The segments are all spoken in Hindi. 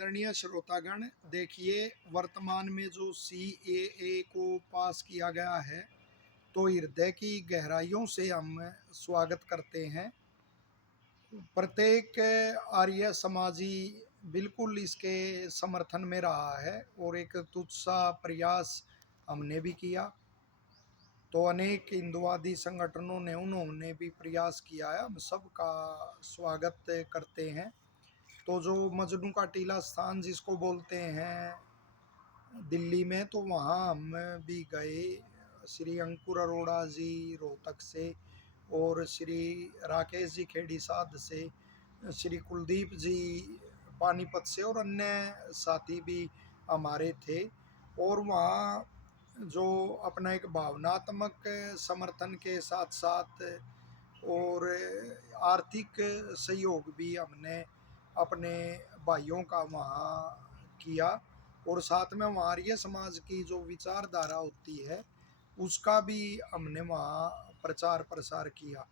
आदरणीय श्रोतागण, देखिए वर्तमान में जो CAA को पास किया गया है, तो हृदय की गहराइयों से हम स्वागत करते हैं। प्रत्येक आर्य समाजी बिल्कुल इसके समर्थन में रहा है और एक तुच्छ सा प्रयास हमने भी किया। तो अनेक हिंदुवादी संगठनों ने उन्होंने भी प्रयास किया है, हम सबका स्वागत करते हैं। तो जो मजनू का टीला स्थान जिसको बोलते हैं दिल्ली में, तो वहाँ हम भी गए। श्री अंकुर अरोड़ा जी रोहतक से, और श्री राकेश जी खेड़ी साध से, श्री कुलदीप जी पानीपत से, और अन्य साथी भी हमारे थे। और वहाँ जो अपना एक भावनात्मक समर्थन के साथ साथ और आर्थिक सहयोग भी हमने अपने भाइयों का वहाँ किया। और साथ में वहाँ आर्य समाज की जो विचारधारा होती है उसका भी हमने वहाँ प्रचार प्रसार किया।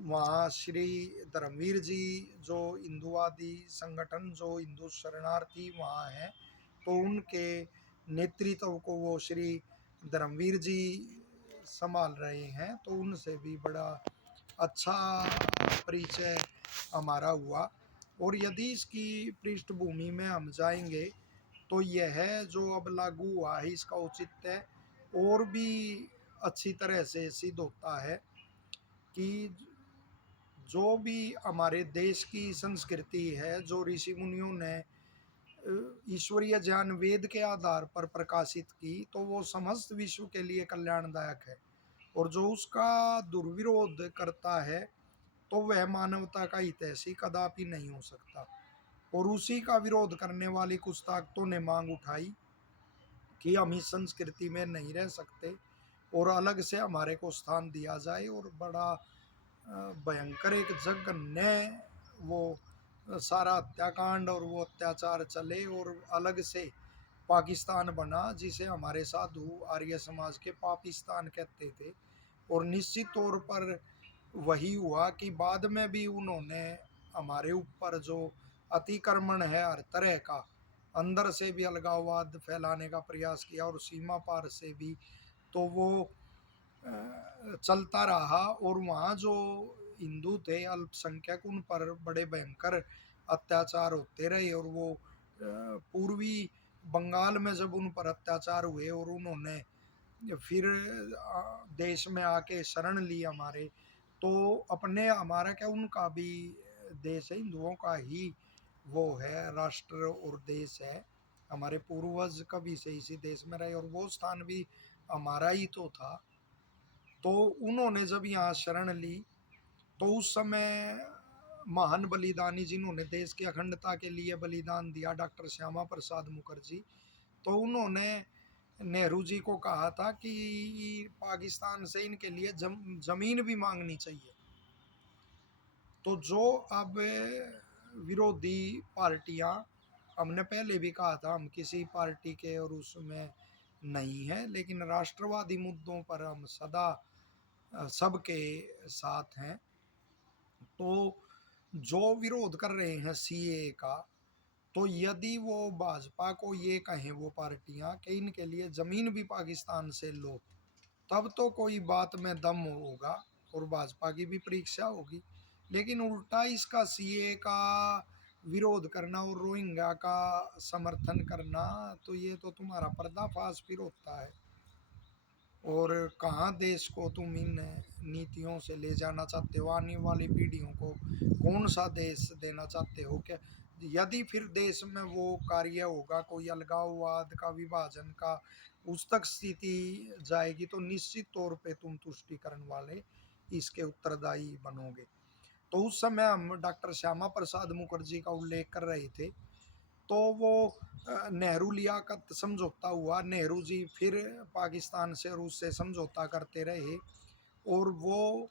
वहाँ श्री धर्मवीर जी जो हिंदुवादी संगठन जो हिंदू शरणार्थी वहाँ हैं, तो उनके नेतृत्व को वो श्री धर्मवीर जी संभाल रहे हैं। तो उनसे भी बड़ा अच्छा परिचय हमारा हुआ। और यदि इसकी पृष्ठभूमि में हम जाएंगे तो यह जो अब लागू हुआ है इसका औचित्य और भी अच्छी तरह से सिद्ध होता है कि जो भी हमारे देश की संस्कृति है, जो ऋषि मुनियों ने ईश्वरीय ज्ञान वेद के आधार पर प्रकाशित की, तो वो समस्त विश्व के लिए कल्याणदायक है। और जो उसका दुर्विरोध करता है तो वह मानवता का हितैषी कदापि नहीं हो सकता। और उसी का विरोध करने वाली कुछ ताकतों ने मांग उठाई कि हम इस संस्कृति में नहीं रह सकते और अलग से हमारे को स्थान दिया जाए। और बड़ा भयंकर एक जघन्य वो सारा हत्याकांड और वो अत्याचार चले और अलग से पाकिस्तान बना, जिसे हमारे साधु आर्य समाज के पाकिस्तान कहते थे। और निश्चित तौर पर वही हुआ कि बाद में भी उन्होंने हमारे ऊपर जो अतिक्रमण है हर तरह का, अंदर से भी अलगाववाद फैलाने का प्रयास किया और सीमा पार से भी, तो वो चलता रहा। और वहाँ जो हिंदू थे अल्पसंख्यक, उन पर बड़े भयंकर अत्याचार होते रहे। और वो पूर्वी बंगाल में जब उन पर अत्याचार हुए और उन्होंने फिर देश में आके शरण ली हमारे, तो अपने हमारा क्या उनका भी देश है, हिंदुओं का ही वो है राष्ट्र और देश है। हमारे पूर्वज कभी से इसी देश में रहे और वो स्थान भी हमारा ही तो था। तो उन्होंने जब यहाँ शरण ली तो उस समय महान बलिदानी जिन्होंने देश की अखंडता के लिए बलिदान दिया, डॉक्टर श्यामा प्रसाद मुखर्जी, तो उन्होंने नेहरू जी को कहा था कि पाकिस्तान से इनके लिए जमीन भी मांगनी चाहिए। तो जो अब विरोधी पार्टियां, हमने पहले भी कहा था हम किसी पार्टी के और उसमें नहीं है, लेकिन राष्ट्रवादी मुद्दों पर हम सदा सबके साथ हैं। तो जो विरोध कर रहे हैं CAA का, तो यदि वो भाजपा को ये कहें वो पार्टियां कि इनके लिए ज़मीन भी पाकिस्तान से लो, तब तो कोई बात में दम होगा और भाजपा की भी परीक्षा होगी। लेकिन उल्टा इसका CAA का विरोध करना और रोहिंग्या का समर्थन करना, तो ये तो तुम्हारा पर्दाफाश फिर होता है। और कहाँ देश को तुम इन नीतियों से ले जाना चाहते हो, आने वाली पीढ़ियों को कौन सा देश देना चाहते हो? क्या यदि फिर देश में वो कार्य होगा कोई अलगाववाद का, विभाजन का, उस तक स्थिति जाएगी, तो निश्चित तौर पे तुम तुष्टिकरण वाले इसके उत्तरदायी बनोगे। तो उस समय हम डॉक्टर श्यामा प्रसाद मुखर्जी का उल्लेख कर रहे थे। तो वो नेहरू लियाकत समझौता हुआ, नेहरू जी फिर पाकिस्तान से और उससे समझौता करते रहे। और वो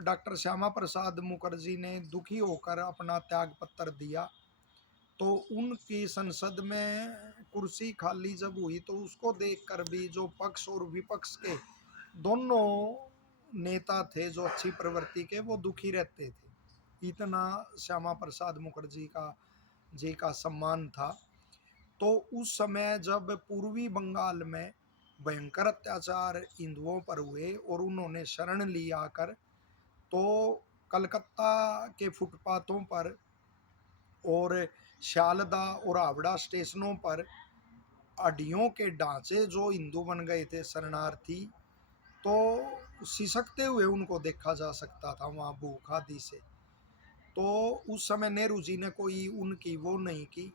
डॉक्टर श्यामा प्रसाद मुखर्जी ने दुखी होकर अपना त्याग पत्र दिया। तो उनकी संसद में कुर्सी खाली जब हुई तो उसको देखकर भी जो पक्ष और विपक्ष के दोनों नेता थे जो अच्छी प्रवृत्ति के, वो दुखी रहते थे। इतना श्यामा प्रसाद मुखर्जी का जी का सम्मान था। तो उस समय जब पूर्वी बंगाल में भयंकर अत्याचार हिंदुओं पर हुए और उन्होंने शरण ली आकर, तो कलकत्ता के फुटपाथों पर और शालदा और हावड़ा स्टेशनों पर अड्डियों के ढांचे जो हिंदू बन गए थे शरणार्थी, तो सिसकते हुए उनको देखा जा सकता था वहाँ भूख आदि से। तो उस समय नेहरू जी ने कोई उनकी वो नहीं की,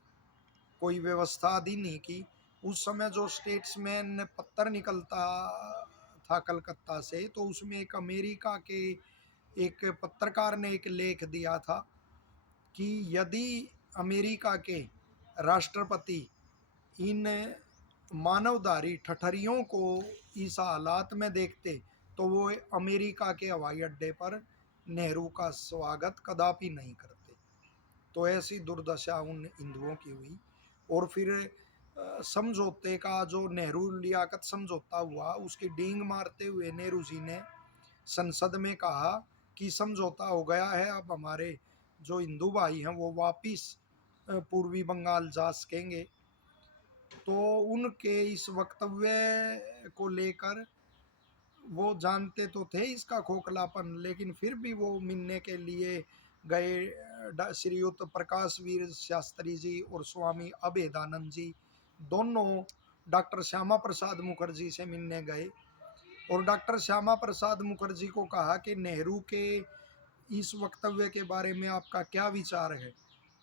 कोई व्यवस्था आदि नहीं की। उस समय जो स्टेट्समैन पत्र निकलता था कलकत्ता से, तो उसमें एक अमेरिका के एक पत्रकार ने एक लेख दिया था कि यदि अमेरिका के राष्ट्रपति इन मानवधारी ठठरियों को इस हालात में देखते, तो वो अमेरिका के हवाई अड्डे पर नेहरू का स्वागत कदापि नहीं करते। तो ऐसी दुर्दशा उन हिंदुओं की हुई। और फिर समझौते का जो नेहरू लियाकत समझौता हुआ, उसकी डींग मारते हुए नेहरू जी ने संसद में कहा कि समझौता हो गया है, अब हमारे जो हिंदू भाई हैं वो वापिस पूर्वी बंगाल जा सकेंगे। तो उनके इस वक्तव्य को लेकर वो जानते तो थे इसका खोखलापन, लेकिन फिर भी वो मिलने के लिए गए। श्रीयुत प्रकाश वीर शास्त्री जी और स्वामी अभेदानंद जी दोनों डॉक्टर श्यामा प्रसाद मुखर्जी से मिलने गए और डॉक्टर श्यामा प्रसाद मुखर्जी को कहा कि नेहरू के इस वक्तव्य के बारे में आपका क्या विचार है।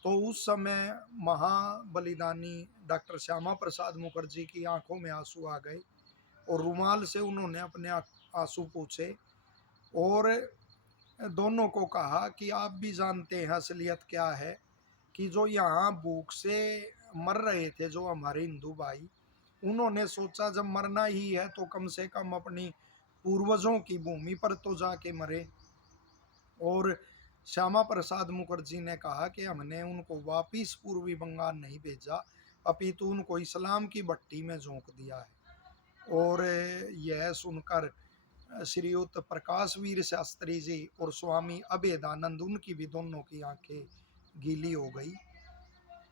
तो उस समय महाबलिदानी डॉक्टर श्यामा प्रसाद मुखर्जी की आंखों में आंसू आ गए और रुमाल से उन्होंने अपने आंसू पूछे और दोनों को कहा कि आप भी जानते हैं असलियत क्या है, कि जो यहाँ भूख से मर रहे थे जो हमारे हिंदू भाई, उन्होंने सोचा जब मरना ही है तो कम से कम अपनी पूर्वजों की भूमि पर तो जाके मरे। और श्यामा प्रसाद मुखर्जी ने कहा कि हमने उनको वापिस पूर्वी बंगाल नहीं भेजा, अपितु उनको इस्लाम की भट्टी में झोंक दिया है। और यह सुनकर श्रीयुत प्रकाश वीर शास्त्री जी और स्वामी अभेदानंद, उनकी भी दोनों की आंखें गीली हो गई।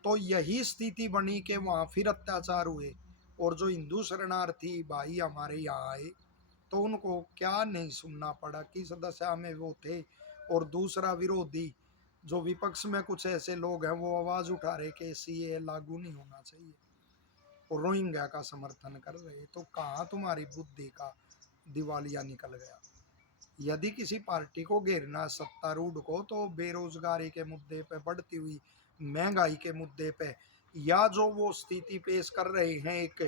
तो यही स्थिति बनी कि वहाँ फिर अत्याचार हुए और जो हिंदू शरणार्थी भाई हमारे यहाँ आए, तो उनको क्या नहीं सुनना पड़ा, किस दशा में वो थे। और दूसरा विरोधी जो विपक्ष में कुछ ऐसे लोग हैं वो आवाज उठा रहे कि सीए लागू नहीं होना चाहिए और रोहिंग्या का समर्थन कर रहे। तो कहाँ तुम्हारी बुद्धि का दिवालिया निकल गया। यदि किसी पार्टी को घेरना सत्तारूढ़ को, तो बेरोजगारी के मुद्दे पे, बढ़ती हुई महंगाई के मुद्दे पे, या जो वो स्थिति पेश कर रहे हैं एक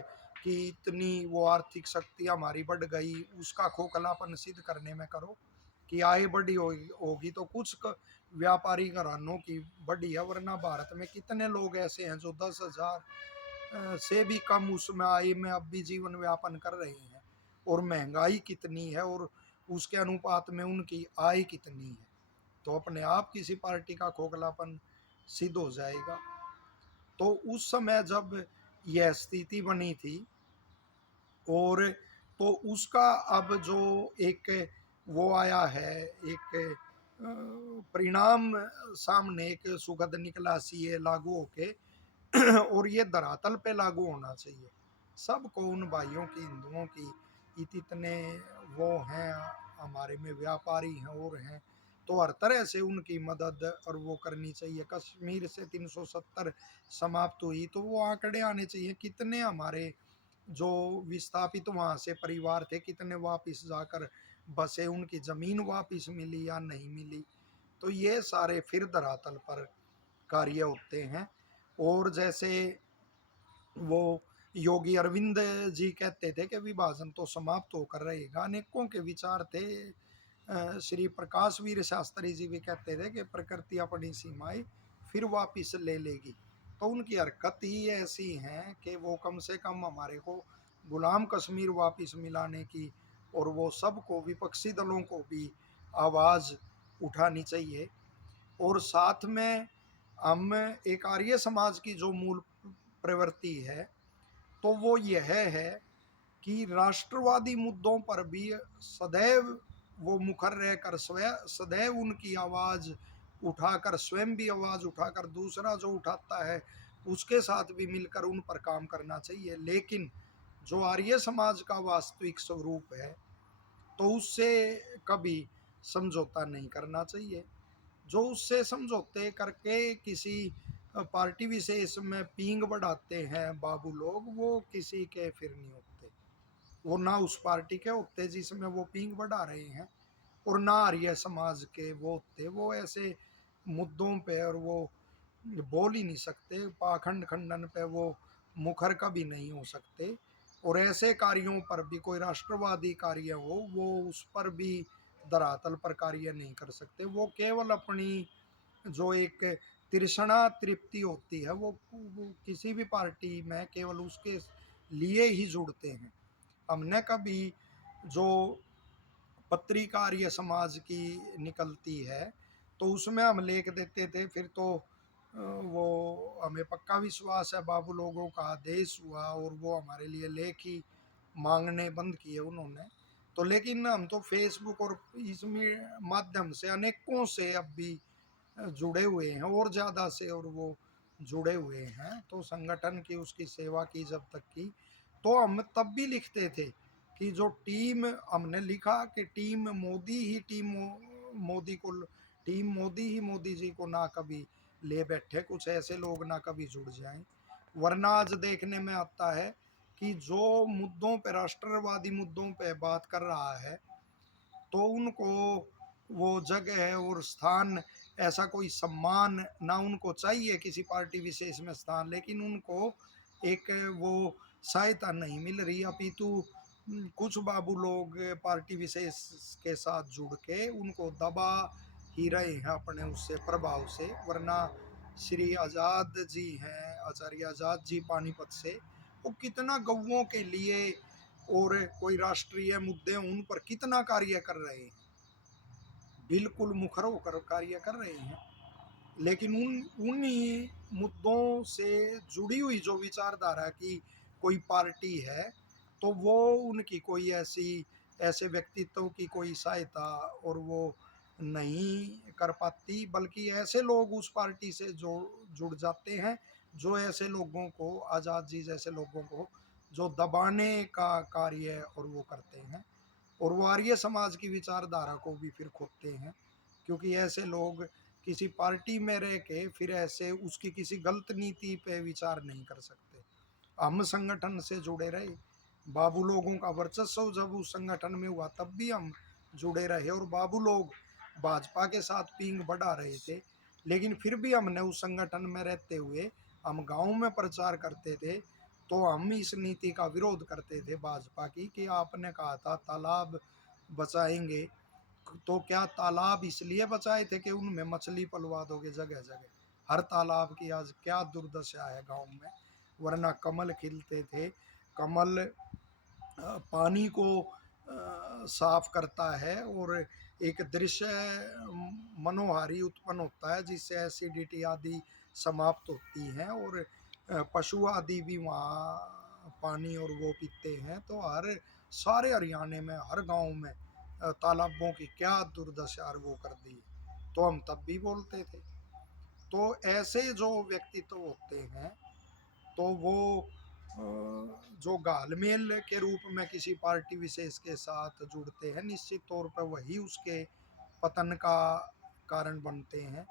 कि इतनी वो आर्थिक शक्ति हमारी बढ़ गई, उसका खोखलापन सिद्ध करने में करो कि आय बढ़ी होगी तो कुछ व्यापारी घरानों की बढ़ी है, वरना भारत में कितने लोग ऐसे हैं जो 10,000 से भी कम उसमें आय में अब भी जीवन व्यापन कर रहे हैं। और महंगाई कितनी है और उसके अनुपात में उनकी आय कितनी है, तो अपने आप किसी पार्टी का खोखलापन सिद्ध हो जाएगा। तो उस समय जब यह स्थिति बनी थी, और तो उसका अब जो एक वो आया है, एक परिणाम सामने एक सुखद निकला सीए लागू होके। और ये धरातल पे लागू होना चाहिए सबको, उन भाइयों की, हिंदुओं की इतने वो हैं हमारे में, व्यापारी हैं और हैं, तो हर तरह से उनकी मदद और वो करनी चाहिए। कश्मीर से 370 समाप्त हुई तो वो आंकड़े आने चाहिए, कितने हमारे जो विस्थापित वहाँ से परिवार थे कितने वापस जाकर बसे, उनकी ज़मीन वापस मिली या नहीं मिली। तो ये सारे फिर धरातल पर कार्य होते हैं। और जैसे वो योगी अरविंद जी कहते थे कि विभाजन तो समाप्त होकर रहेगा, अनेकों के विचार थे। श्री प्रकाश वीर शास्त्री जी भी कहते थे कि प्रकृति अपनी सीमाएं फिर वापस ले लेगी। तो उनकी हरकत ही ऐसी है कि वो कम से कम हमारे को गुलाम कश्मीर वापस मिलाने की, और वो सबको, विपक्षी दलों को भी आवाज़ उठानी चाहिए। और साथ में हम एक आर्य समाज की जो मूल प्रवृत्ति है, तो वो यह है कि राष्ट्रवादी मुद्दों पर भी सदैव वो मुखर रहकर सदैव उनकी आवाज़ उठाकर स्वयं भी आवाज़ उठाकर दूसरा जो उठाता है उसके साथ भी मिलकर उन पर काम करना चाहिए। लेकिन जो आर्य समाज का वास्तविक स्वरूप है तो उससे कभी समझौता नहीं करना चाहिए। जो उससे समझौते करके किसी पार्टी विशेष में पींग बढ़ाते हैं बाबू लोग, वो किसी के फिर नहीं होते। वो ना उस पार्टी के होते जिसमें वो पींग बढ़ा रहे हैं, और ना आर्य समाज के वो होते। वो ऐसे मुद्दों पे और वो बोल ही नहीं सकते, पाखंड खंडन पे वो मुखर कभी नहीं हो सकते। और ऐसे कार्यों पर भी कोई राष्ट्रवादी कार्य हो वो उस पर भी धरातल पर कार्य नहीं कर सकते। वो केवल अपनी जो एक तृष्णा तृप्ति होती है वो किसी भी पार्टी में केवल उसके लिए ही जुड़ते हैं। हमने कभी जो पत्रिका आर्य समाज की निकलती है तो उसमें हम लिख देते थे, फिर तो वो हमें पक्का विश्वास है बाबू लोगों का आदेश हुआ और वो हमारे लिए लेख ही मांगने बंद किए उन्होंने। तो लेकिन हम तो फेसबुक और इसमें माध्यम से अनेकों से अब भी जुड़े हुए हैं, और ज़्यादा से और वो जुड़े हुए हैं। तो संगठन की उसकी सेवा की जब तक की, तो हम तब भी लिखते थे कि जो टीम हमने लिखा कि टीम मोदी ही मोदी को टीम मोदी ही मोदी जी को ना कभी ले बैठे, कुछ ऐसे लोग ना कभी जुड़ जाएं। वरना आज देखने में आता है कि जो मुद्दों पे राष्ट्रवादी मुद्दों पे बात कर रहा है तो उनको वो जगह और स्थान, ऐसा कोई सम्मान ना उनको चाहिए किसी पार्टी विशेष में स्थान, लेकिन उनको एक वो सहायता नहीं मिल रही। अपितु कुछ बाबू लोग पार्टी विशेष के साथ जुड़ के उनको दबा ही रहे हैं अपने उससे प्रभाव से। वरना श्री आज़ाद जी हैं, आचार्य आज़ाद जी पानीपत से, वो कितना गौओं के लिए और कोई राष्ट्रीय मुद्दे उन पर कितना कार्य कर रहे हैं, बिल्कुल मुखर होकर कार्य कर रहे हैं। लेकिन उन्हीं मुद्दों से जुड़ी हुई जो विचारधारा की कोई पार्टी है तो वो उनकी कोई ऐसे व्यक्तित्व की कोई सहायता और वो नहीं कर पाती, बल्कि ऐसे लोग उस पार्टी से जो जुड़ जाते हैं जो ऐसे लोगों को, आज़ाद जी जैसे लोगों को जो दबाने का कार्य और वो करते हैं, और वो आर्य समाज की विचारधारा को भी फिर खोते हैं। क्योंकि ऐसे लोग किसी पार्टी में रह के फिर ऐसे उसकी किसी गलत नीति पे विचार नहीं कर सकते। हम संगठन से जुड़े रहे, बाबू लोगों का वर्चस्व जब उस संगठन में हुआ तब भी हम जुड़े रहे, और बाबू लोग भाजपा के साथ पींग बढ़ा रहे थे, लेकिन फिर भी हमने उस संगठन में रहते हुए हम गांव में प्रचार करते थे। तो हम इस नीति का विरोध करते थे भाजपा की कि आपने कहा था तालाब बचाएंगे, तो क्या तालाब इसलिए बचाए थे कि उनमें मछली पलवा दोगे जगह जगह? हर तालाब की आज क्या दुर्दशा है गांव में। वरना कमल खिलते थे, कमल पानी को साफ करता है और एक दृश्य मनोहारी उत्पन्न होता है जिससे एसिडिटी आदि समाप्त होती हैं, और पशु आदि भी वहाँ पानी और वो पीते हैं। तो हर सारे हरियाणा में हर गांव में तालाबों की क्या दुर्दशा वो कर दी। तो हम तब भी बोलते थे। तो ऐसे जो व्यक्तित्व होते हैं तो वो जो घालमेल के रूप में किसी पार्टी विशेष के साथ जुड़ते हैं, निश्चित तौर पर वही उसके पतन का कारण बनते हैं।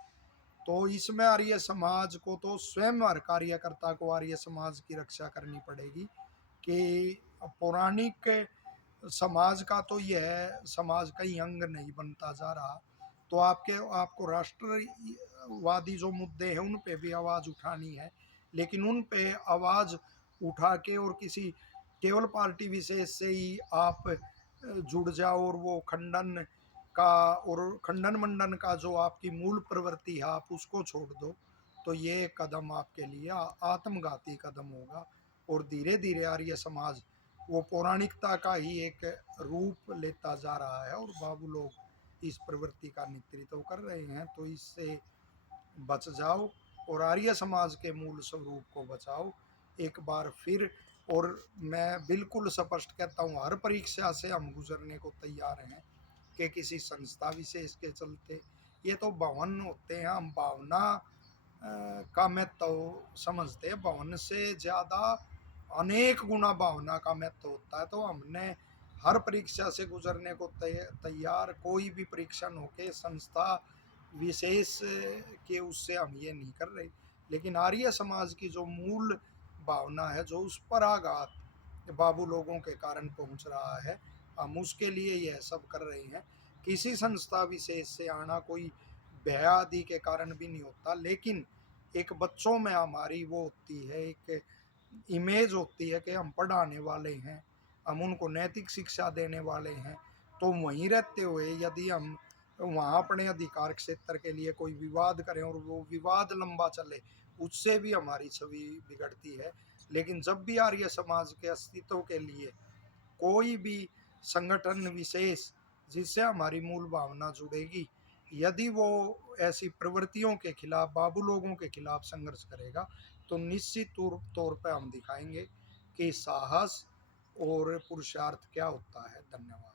तो इसमें आर्य समाज को तो स्वयं हर कार्यकर्ता को आर्य समाज की रक्षा करनी पड़ेगी कि पौराणिक समाज का तो यह समाज का ही अंग नहीं बनता जा रहा। तो आपको राष्ट्रवादी जो मुद्दे हैं उन पे भी आवाज़ उठानी है, लेकिन उन पे आवाज़ उठा के और किसी केवल पार्टी विशेष से ही आप जुड़ जाओ और वो खंडन का और खंडन मंडन का जो आपकी मूल प्रवृत्ति है आप उसको छोड़ दो, तो ये कदम आपके लिए आत्मघाती कदम होगा। और धीरे धीरे आर्य समाज वो पौराणिकता का ही एक रूप लेता जा रहा है, और बाबू लोग इस प्रवृत्ति का नेतृत्व कर रहे हैं। तो इससे बच जाओ और आर्य समाज के मूल स्वरूप को बचाओ एक बार फिर। और मैं बिल्कुल स्पष्ट कहता हूँ हर परीक्षा से हम गुजरने को तैयार हैं कि किसी संस्था विशेष के चलते ये तो भवन होते हैं। हम भावना का महत्व तो समझते हैं, भवन से ज़्यादा अनेक गुना भावना का महत्व होता है। तो हमने हर परीक्षा से गुजरने को तैयार, कोई भी परीक्षण हो के संस्था विशेष के उससे हम ये नहीं कर रहे। लेकिन आर्य समाज की जो मूल भावना है, जो उस पर आघात बाबू लोगों के कारण पहुंच रहा है, हम उसके लिए यह सब कर रहे हैं। किसी संस्था विशेष से आना कोई भय आदि के कारण भी नहीं होता, लेकिन एक बच्चों में हमारी वो होती है, एक इमेज होती है कि हम पढ़ाने वाले हैं, हम उनको नैतिक शिक्षा देने वाले हैं। तो वहीं रहते हुए यदि हम वहाँ अपने अधिकार क्षेत्र के लिए कोई विवाद करें और वो विवाद लंबा चले, उससे भी हमारी छवि बिगड़ती है। लेकिन जब भी आर्य समाज के अस्तित्व के लिए कोई भी संगठन विशेष जिससे हमारी मूल भावना जुड़ेगी, यदि वो ऐसी प्रवृत्तियों के खिलाफ, बाबू लोगों के खिलाफ संघर्ष करेगा, तो निश्चित तौर पर हम दिखाएंगे कि साहस और पुरुषार्थ क्या होता है। धन्यवाद।